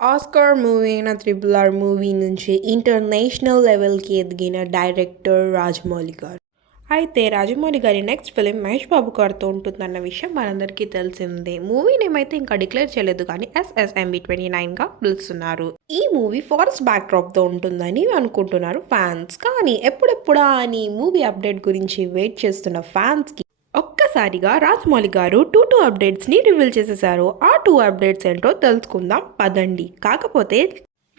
Oscar movie అయిన 'triple R' movie నుంచి international లెవెల్‌కి ఎదిగిన డైరెక్టర్ రాజమౌళి గారు. అయితే రాజమౌళి గారి నెక్స్ట్ ఫిల్మ్ మహేష్ బాబు గారితో ఉంటుందన్న విషయం మనందరికీ తెలిసిందే. మూవీ నేమ్ అయితే ఇంకా డిక్లేర్ చేయలేదు కానీ SSMB 29గా పిలుస్తున్నారు. ఈ మూవీ ఫారెస్ట్ బ్యాక్‌డ్రాప్‌తో ఉంటుందని అనుకుంటున్నారు ఫ్యాన్స్. కానీ ఎప్పుడెప్పుడా అని మూవీ అప్డేట్ గురించి వెయిట్ చేస్తున్న ఫ్యాన్స్‌కి ఒక్కసారిగా రాజమౌళి గారు టూ అప్డేట్స్ని రివీల్ చేసేశారు. ఆ టూ అప్డేట్స్ ఏంటో తెలుసుకుందాం పదండి. కాకపోతే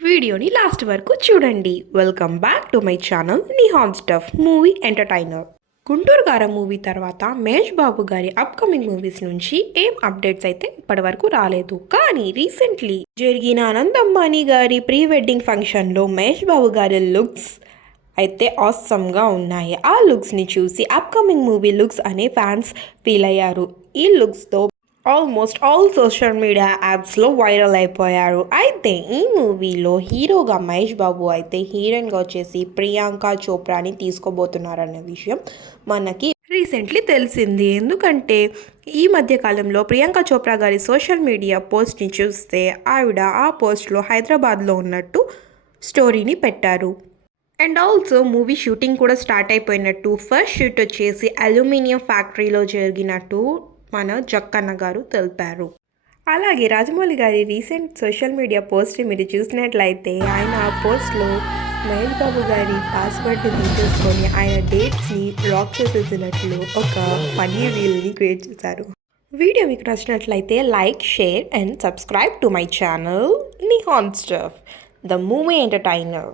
వీడియోని లాస్ట్ వరకు చూడండి. Welcome back to my channel Nihan stuff movie entertainer. Guntur Kaaram movie తర్వాత మహేష్ బాబు గారి అప్కమింగ్ మూవీస్ నుంచి ఏం అప్డేట్స్ అయితే ఇప్పటి వరకు రాలేదు. కానీ రీసెంట్లీ జరిగిన అనంత్ అంబానీ గారి ప్రీ వెడ్డింగ్ ఫంక్షన్లో మహేష్ బాబు గారి లుక్స్ అయితే ఆసమ్గా ఉన్నాయి. ఆ లుక్స్ని చూసి అప్కమింగ్ మూవీ లుక్స్ అనే ఫ్యాన్స్ ఫీల్ అయ్యారు. ఈ లుక్స్తో ఆల్మోస్ట్ ఆల్ సోషల్ మీడియా యాప్స్లో వైరల్ అయిపోయారు. అయితే ఈ మూవీలో హీరోగా మహేష్ బాబు అయితే హీరోయిన్గా వచ్చేసి ప్రియాంక చోప్రాని తీసుకోబోతున్నారన్న విషయం మనకి రీసెంట్లీ తెలిసింది. ఎందుకంటే ఈ మధ్య కాలంలో ప్రియాంక చోప్రా గారి సోషల్ మీడియా పోస్ట్ని చూస్తే ఆవిడ ఆ పోస్ట్లో హైదరాబాద్లో ఉన్నట్టు స్టోరీని పెట్టారు. అండ్ ఆల్సో మూవీ షూటింగ్ కూడా స్టార్ట్ అయిపోయినట్టు, ఫస్ట్ షూట్ వచ్చేసి అల్యూమినియం ఫ్యాక్టరీలో జరిగినట్టు మన జక్కన్న గారు తెలిపారు. అలాగే రాజమౌళి గారి రీసెంట్ సోషల్ మీడియా పోస్ట్ మీరు చూసినట్లయితే ఆయన ఆ పోస్ట్లో మహేష్ బాబు గారి పాస్వర్డ్ని తీసేసుకొని ఆయన డేట్స్ని లాక్ చేసేసినట్లు ఒక ఫన్నీ రీల్ని క్రియేట్ చేశారు. వీడియో మీకు నచ్చినట్లయితే like, share and subscribe to my channel Nihan stuff the movie entertainer.